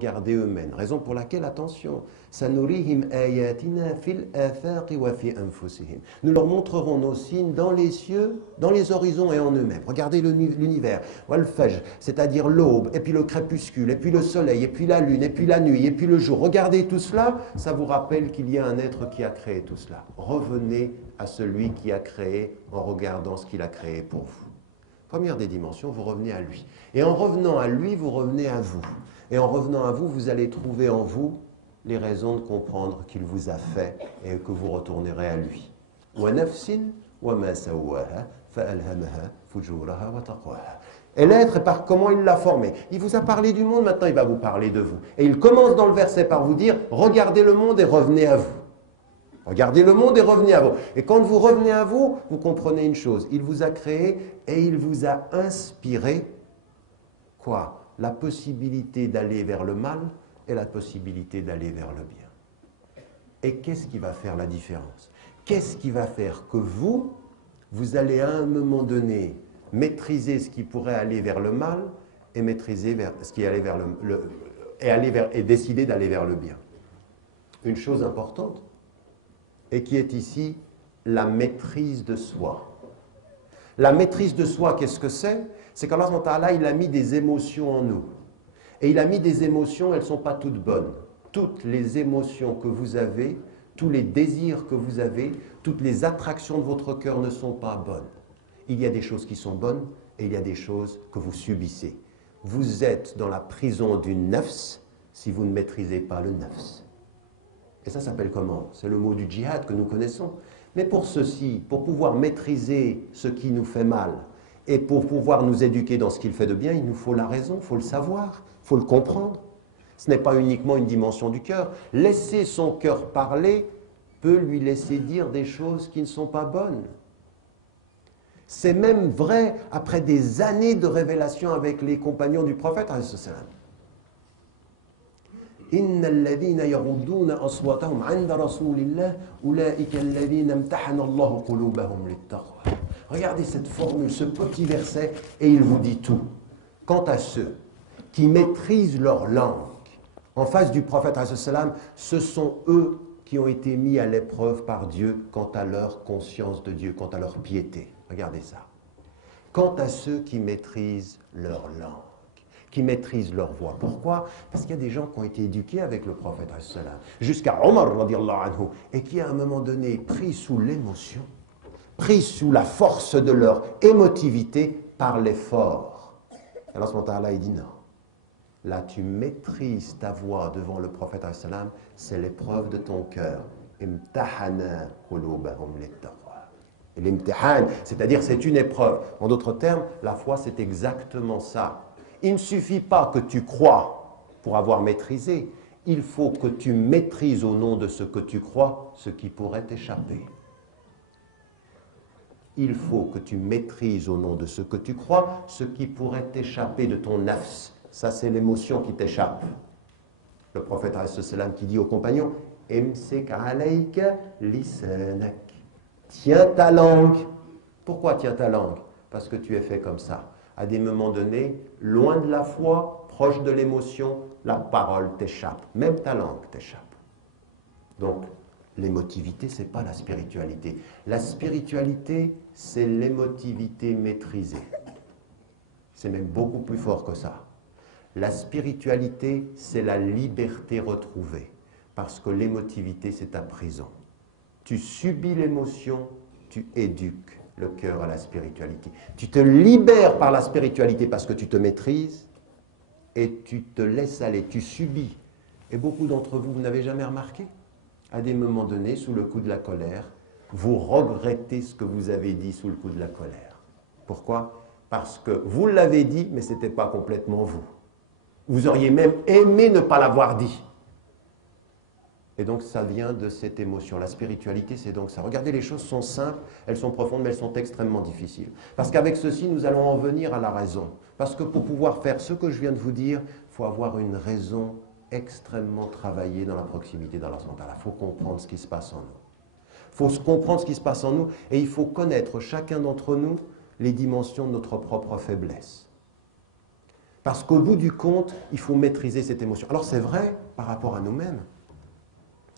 regarder eux-mêmes. Raison pour laquelle, attention, sanurihim ayatina fil afaqi wa fi anfusihim. Nous leur montrerons nos signes dans les cieux, dans les horizons et en eux-mêmes. Regardez l'univers, wal fajr, c'est-à-dire l'aube, et puis le crépuscule, et puis le soleil, et puis la lune, et puis la nuit, et puis le jour. Regardez tout cela, ça vous rappelle qu'il y a un être qui a créé tout cela. Revenez à celui qui a créé en regardant ce qu'il a créé pour vous. Première des dimensions, vous revenez à lui. Et en revenant à lui, vous revenez à vous. Et en revenant à vous, vous allez trouver en vous les raisons de comprendre qu'il vous a fait et que vous retournerez à lui. Et l'être, par comment il l'a formé. Il vous a parlé du monde, maintenant il va vous parler de vous. Et il commence dans le verset par vous dire, regardez le monde et revenez à vous. Regardez le monde et revenez à vous. Et quand vous revenez à vous, vous comprenez une chose. Il vous a créé et il vous a inspiré quoi ? La possibilité d'aller vers le mal et la possibilité d'aller vers le bien. Et qu'est-ce qui va faire la différence? Qu'est-ce qui va faire que vous allez à un moment donné maîtriser ce qui pourrait aller vers le mal et maîtriser ce qui allait vers et décider d'aller vers le bien? Une chose importante, et qui est ici la maîtrise de soi. La maîtrise de soi, qu'est-ce que c'est? C'est qu'Allah, il a mis des émotions en nous. Et il a mis des émotions, elles ne sont pas toutes bonnes. Toutes les émotions que vous avez, tous les désirs que vous avez, toutes les attractions de votre cœur ne sont pas bonnes. Il y a des choses qui sont bonnes et il y a des choses que vous subissez. Vous êtes dans la prison du nafs si vous ne maîtrisez pas le nafs. Et ça s'appelle comment? C'est le mot du djihad que nous connaissons. Mais pour ceci, pour pouvoir maîtriser ce qui nous fait mal et pour pouvoir nous éduquer dans ce qu'il fait de bien, il nous faut la raison, il faut le savoir, il faut le comprendre. Ce n'est pas uniquement une dimension du cœur. Laisser son cœur parler peut lui laisser dire des choses qui ne sont pas bonnes. C'est même vrai après des années de révélation avec les compagnons du prophète. إن الذين يغضون أصواتهم عند رسول الله أولئك الذين امتحن الله قلوبهم للتقوى. Regardez cette formule, ce petit verset, et il vous dit tout. Quant à ceux qui maîtrisent leur langue en face du prophète, ce sont eux qui ont été mis à l'épreuve par Dieu quant à leur conscience de Dieu, quant à leur piété. Regardez ça. Quant à ceux qui maîtrisent leur langue, qui maîtrisent leur voix. Pourquoi? Parce qu'il y a des gens qui ont été éduqués avec le prophète, jusqu'à Omar, et qui à un moment donné, pris sous l'émotion, pris sous la force de leur émotivité, parlaient fort. Alors, il dit non. Là, tu maîtrises ta voix devant le prophète, c'est l'épreuve de ton cœur. Imtahana qulubahum littaqwa. Et l'imtihan, c'est-à-dire c'est une épreuve. En d'autres termes, la foi, c'est exactement ça. Il ne suffit pas que tu crois pour avoir maîtrisé. Il faut que tu maîtrises au nom de ce que tu crois, ce qui pourrait t'échapper. Il faut que tu maîtrises au nom de ce que tu crois, ce qui pourrait t'échapper de ton nafs. Ça, c'est l'émotion qui t'échappe. Le prophète qui dit aux compagnons, « Imsik alayka lisanak » Tiens ta langue. Pourquoi tiens ta langue? Parce que tu es fait comme ça. À des moments donnés, loin de la foi, proche de l'émotion, la parole t'échappe. Même ta langue t'échappe. Donc, l'émotivité, ce n'est pas la spiritualité. La spiritualité, c'est l'émotivité maîtrisée. C'est même beaucoup plus fort que ça. La spiritualité, c'est la liberté retrouvée. Parce que l'émotivité, c'est ta prison. Tu subis l'émotion, tu éduques le cœur à la spiritualité. Tu te libères par la spiritualité parce que tu te maîtrises et tu te laisses aller, tu subis. Et beaucoup d'entre vous, vous n'avez jamais remarqué? À des moments donnés, sous le coup de la colère, vous regrettez ce que vous avez dit sous le coup de la colère. Pourquoi? Parce que vous l'avez dit, mais ce n'était pas complètement vous. Vous auriez même aimé ne pas l'avoir dit. Et donc ça vient de cette émotion. La spiritualité, c'est donc ça. Regardez, les choses sont simples, elles sont profondes, mais elles sont extrêmement difficiles. Parce qu'avec ceci, nous allons en venir à la raison. Parce que pour pouvoir faire ce que je viens de vous dire, il faut avoir une raison extrêmement travaillée dans la proximité d'Allah. Il faut comprendre ce qui se passe en nous. Il faut comprendre ce qui se passe en nous et il faut connaître chacun d'entre nous les dimensions de notre propre faiblesse. Parce qu'au bout du compte, il faut maîtriser cette émotion. Alors c'est vrai par rapport à nous-mêmes,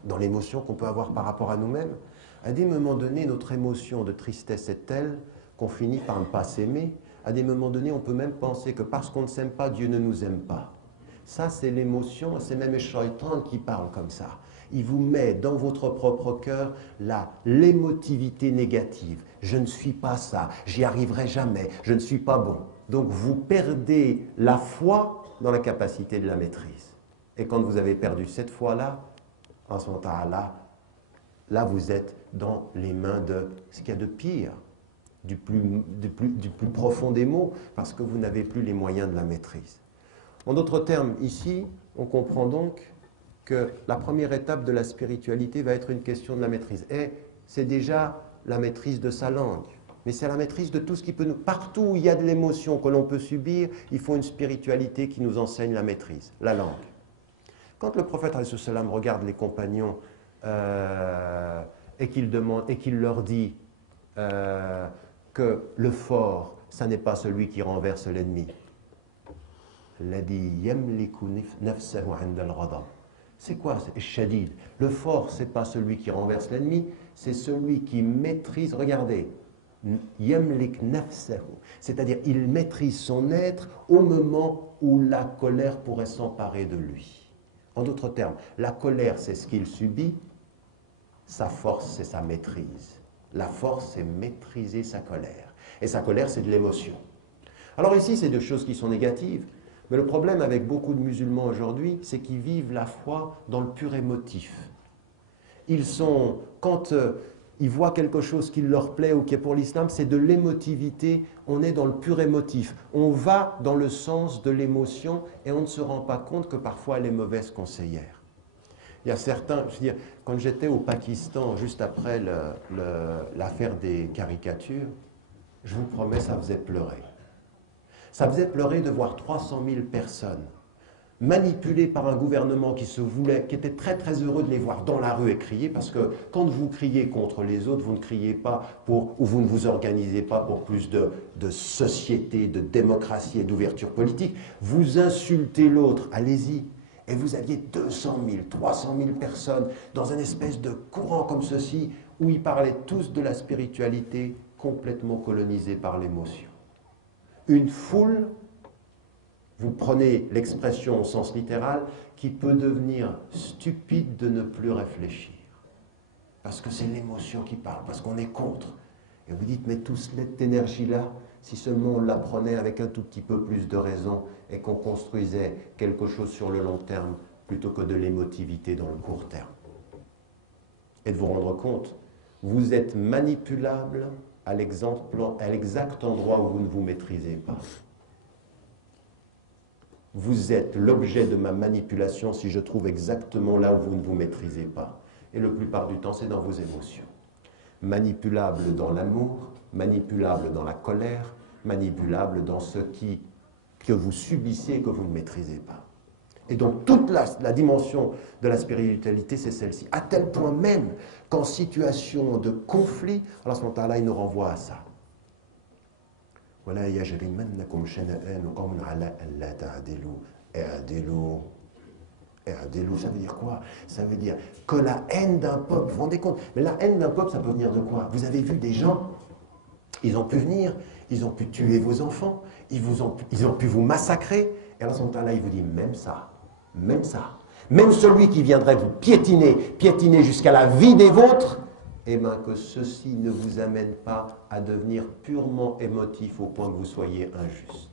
dans l'émotion qu'on peut avoir par rapport à nous-mêmes. À des moments donnés, notre émotion de tristesse est telle qu'on finit par ne pas s'aimer. À des moments donnés, on peut même penser que parce qu'on ne s'aime pas, Dieu ne nous aime pas. Ça, c'est l'émotion, c'est même le Shaitan qui parle comme ça. Il vous met dans votre propre cœur l'émotivité négative. Je ne suis pas ça, j'y arriverai jamais, je ne suis pas bon. Donc vous perdez la foi dans la capacité de la maîtrise. Et quand vous avez perdu cette foi-là, en ce moment-là, là vous êtes dans les mains de ce qu'il y a de pire, du plus profond des maux, parce que vous n'avez plus les moyens de la maîtrise. En d'autres termes, ici, on comprend donc que la première étape de la spiritualité va être une question de la maîtrise. Et c'est déjà la maîtrise de sa langue. Mais c'est la maîtrise de tout ce qui peut nous... Partout où il y a de l'émotion que l'on peut subir, il faut une spiritualité qui nous enseigne la maîtrise, la langue. Quand le prophète regarde les compagnons et qu'il leur dit que le fort, ça n'est pas celui qui renverse l'ennemi. C'est quoi shadid? Le fort, ce n'est pas celui qui renverse l'ennemi, c'est celui qui maîtrise, regardez, c'est-à-dire il maîtrise son être au moment où la colère pourrait s'emparer de lui. En d'autres termes, la colère, c'est ce qu'il subit, sa force, c'est sa maîtrise. La force, c'est maîtriser sa colère. Et sa colère, c'est de l'émotion. Alors ici, c'est deux choses qui sont négatives. Mais le problème avec beaucoup de musulmans aujourd'hui, c'est qu'ils vivent la foi dans le pur émotif. Ils sont, quand ils voient quelque chose qui leur plaît ou qui est pour l'islam, c'est de l'émotivité, on est dans le pur émotif. On va dans le sens de l'émotion et on ne se rend pas compte que parfois elle est mauvaise conseillère. Il y a certains, je veux dire, quand j'étais au Pakistan, juste après l'affaire des caricatures, je vous promets, ça faisait pleurer. Ça faisait pleurer de voir 300 000 personnes manipulées par un gouvernement qui était très très heureux de les voir dans la rue et crier, parce que quand vous criez contre les autres, vous ne criez pas ou vous ne vous organisez pas pour plus de société, de démocratie et d'ouverture politique. Vous insultez l'autre, allez-y. Et vous aviez 200 000, 300 000 personnes dans une espèce de courant comme ceci, où ils parlaient tous de la spiritualité complètement colonisée par l'émotion. Une foule, vous prenez l'expression au sens littéral, qui peut devenir stupide de ne plus réfléchir. Parce que c'est l'émotion qui parle, parce qu'on est contre. Et vous dites, mais toute cette énergie-là, si seulement on la prenait avec un tout petit peu plus de raison et qu'on construisait quelque chose sur le long terme plutôt que de l'émotivité dans le court terme. Et de vous rendre compte, vous êtes manipulable à l'exact endroit où vous ne vous maîtrisez pas. Vous êtes l'objet de ma manipulation si je trouve exactement là où vous ne vous maîtrisez pas. Et la plupart du temps, c'est dans vos émotions. Manipulable dans l'amour, manipulable dans la colère, manipulable dans ce que vous subissez et que vous ne maîtrisez pas. Et donc toute la dimension de la spiritualité, c'est celle-ci. À tel point même qu'en situation de conflit, Allah subhanahu wa ta'ala, il nous renvoie à ça. وَلَا يَجْرِمَنَّكُمْ شَنَآنُ قَوْمٍ عَلَىٰ أَلَّا تَعْدِلُوا اعْدِلُوا. Ça veut dire quoi? Ça veut dire que la haine d'un peuple, vous vous rendez compte? Mais la haine d'un peuple, ça peut venir de quoi? Vous avez vu des gens, ils ont pu venir, ils ont pu tuer vos enfants, ils ont pu vous massacrer. Et Allah subhanahu wa ta'ala, il vous dit même ça. Même ça, même celui qui viendrait vous piétiner jusqu'à la vie des vôtres, eh bien que ceci ne vous amène pas à devenir purement émotif au point que vous soyez injuste.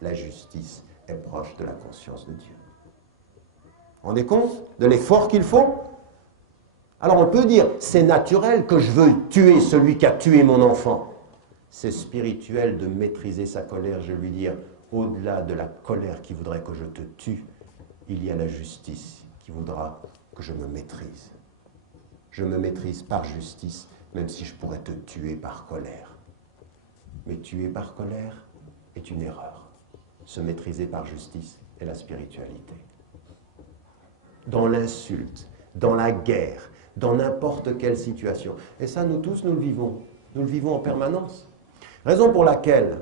La justice est proche de la conscience de Dieu. On est compte de l'effort qu'il faut? Alors on peut dire, c'est naturel que je veux tuer celui qui a tué mon enfant. C'est spirituel de maîtriser sa colère, je vais lui dire, au-delà de la colère qui voudrait que je te tue, il y a la justice qui voudra que je me maîtrise. Je me maîtrise par justice, même si je pourrais te tuer par colère. Mais tuer par colère est une erreur. Se maîtriser par justice est la spiritualité. Dans l'insulte, dans la guerre, dans n'importe quelle situation. Et ça, nous tous, nous le vivons. Nous le vivons en permanence. Raison pour laquelle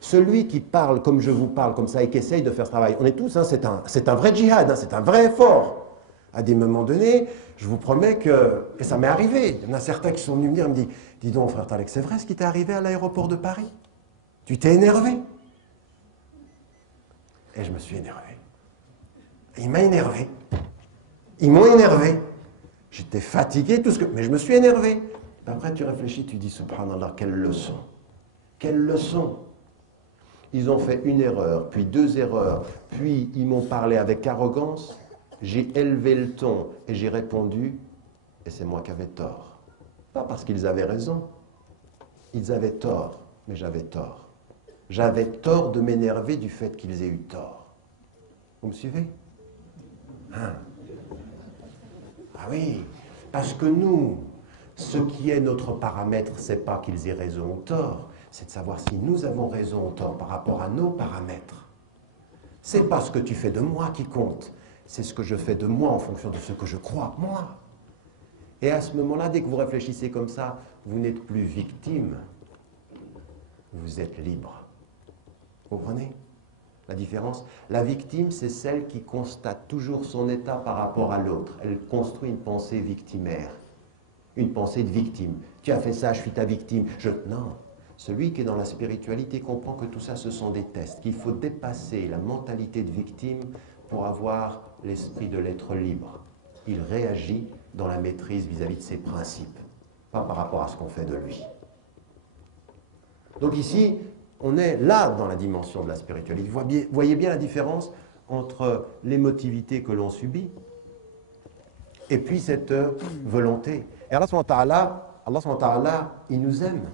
celui qui parle comme je vous parle, comme ça, et qui essaye de faire ce travail, on est tous, hein, c'est un vrai djihad, hein, c'est un vrai effort. À des moments donnés, je vous promets que, et ça m'est arrivé, il y en a certains qui sont venus me dire, ils me disent, dis donc frère Talek, c'est vrai ce qui t'est arrivé à l'aéroport de Paris? Tu t'es énervé? Et je me suis énervé. Il m'a énervé. Ils m'ont énervé. J'étais fatigué, mais je me suis énervé. Après, tu réfléchis, tu dis, subhanallah, quelle leçon. Quelle leçon. Ils ont fait une erreur, puis deux erreurs, puis ils m'ont parlé avec arrogance. J'ai élevé le ton et j'ai répondu, et c'est moi qui avais tort. Pas parce qu'ils avaient raison. Ils avaient tort, mais j'avais tort. J'avais tort de m'énerver du fait qu'ils aient eu tort. Vous me suivez? Hein? Ah oui, parce que nous, ce qui est notre paramètre, c'est pas qu'ils aient raison ou tort, c'est de savoir si nous avons raison ou tort par rapport à nos paramètres. C'est pas ce que tu fais de moi qui compte, c'est ce que je fais de moi en fonction de ce que je crois, moi. Et à ce moment-là, dès que vous réfléchissez comme ça, vous n'êtes plus victime, vous êtes libre. Vous comprenez la différence? La victime, c'est celle qui constate toujours son état par rapport à l'autre. Elle construit une pensée victimaire, une pensée de victime. Tu as fait ça, je suis ta victime. Non. Celui qui est dans la spiritualité comprend que tout ça, ce sont des tests, qu'il faut dépasser la mentalité de victime pour avoir l'esprit de l'être libre. Il réagit dans la maîtrise vis-à-vis de ses principes, pas par rapport à ce qu'on fait de lui. Donc ici, on est là dans la dimension de la spiritualité. Vous voyez bien la différence entre l'émotivité que l'on subit et puis cette volonté. Et Allah subhanahu wa ta'ala, il nous aime.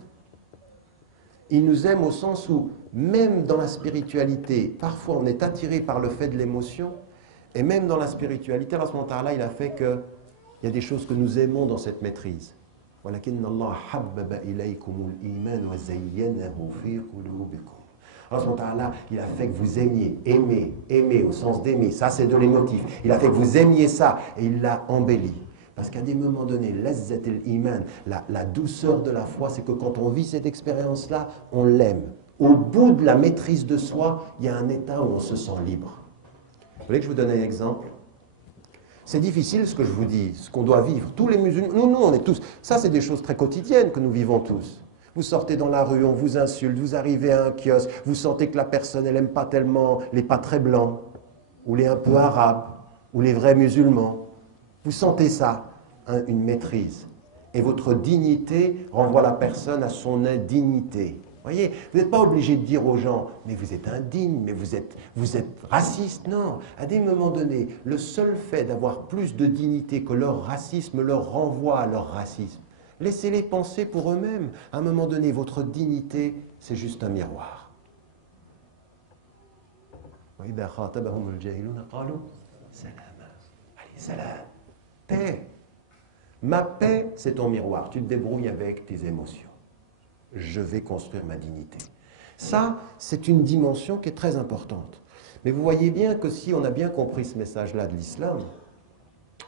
Il nous aime au sens où, même dans la spiritualité, parfois on est attiré par le fait de l'émotion, et même dans la spiritualité, Allah subhanahu wa ta'ala, il a fait qu'il y a des choses que nous aimons dans cette maîtrise. Allah subhanahu wa ta'ala, il a fait que vous aimiez, aimer au sens d'aimer, ça c'est de l'émotif. Il a fait que vous aimiez ça et il l'a embelli. Parce qu'à des moments donnés, la douceur de la foi, c'est que quand on vit cette expérience-là, on l'aime. Au bout de la maîtrise de soi, il y a un état où on se sent libre. Vous voulez que je vous donne un exemple? C'est difficile ce que je vous dis, ce qu'on doit vivre. Tous les musulmans, nous on est tous. Ça, c'est des choses très quotidiennes que nous vivons tous. Vous sortez dans la rue, on vous insulte, vous arrivez à un kiosque, vous sentez que la personne, elle n'aime pas tellement les pas très blancs, ou les un peu arabes, ou les vrais musulmans. Vous sentez ça, hein, une maîtrise. Et votre dignité renvoie la personne à son indignité. Vous voyez, vous n'êtes pas obligé de dire aux gens, mais vous êtes indigne, mais vous êtes raciste. Non, à des moments donnés, le seul fait d'avoir plus de dignité que leur racisme leur renvoie à leur racisme. Laissez-les penser pour eux-mêmes. À un moment donné, votre dignité, c'est juste un miroir. Salam. Paix. Ma paix, c'est ton miroir. Tu te débrouilles avec tes émotions. Je vais construire ma dignité. Ça, c'est une dimension qui est très importante. Mais vous voyez bien que si on a bien compris ce message-là de l'islam,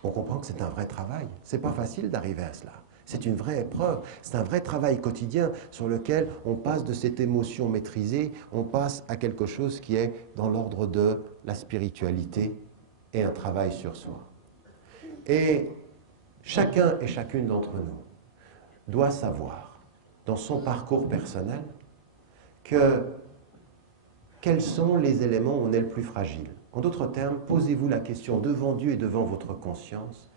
on comprend que c'est un vrai travail. C'est pas facile d'arriver à cela. C'est une vraie épreuve. C'est un vrai travail quotidien sur lequel on passe de cette émotion maîtrisée, on passe à quelque chose qui est dans l'ordre de la spiritualité et un travail sur soi. Et chacun et chacune d'entre nous doit savoir, dans son parcours personnel, quels sont les éléments où on est le plus fragile. En d'autres termes, posez-vous la question devant Dieu et devant votre conscience,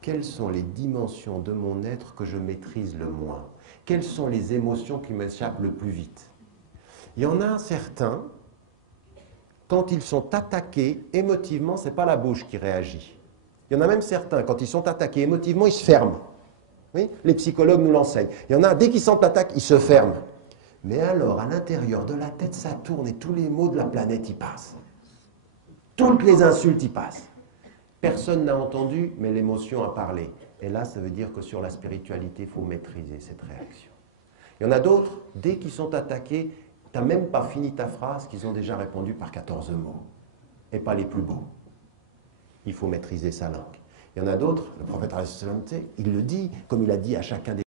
quelles sont les dimensions de mon être que je maîtrise le moins? Quelles sont les émotions qui m'échappent le plus vite? Il y en a certains, quand ils sont attaqués émotivement, ce n'est pas la bouche qui réagit. Il y en a même certains, quand ils sont attaqués émotivement, ils se ferment. Oui, les psychologues nous l'enseignent. Il y en a, dès qu'ils sentent l'attaque, ils se ferment. Mais alors, à l'intérieur de la tête, ça tourne et tous les maux de la planète y passent. Toutes les insultes y passent. Personne n'a entendu, mais l'émotion a parlé. Et là, ça veut dire que sur la spiritualité, il faut maîtriser cette réaction. Il y en a d'autres, dès qu'ils sont attaqués, tu n'as même pas fini ta phrase, qu'ils ont déjà répondu par 14 mots. Et pas les plus beaux. Il faut maîtriser sa langue. Il y en a d'autres, le prophète, il le dit, comme il a dit à chacun des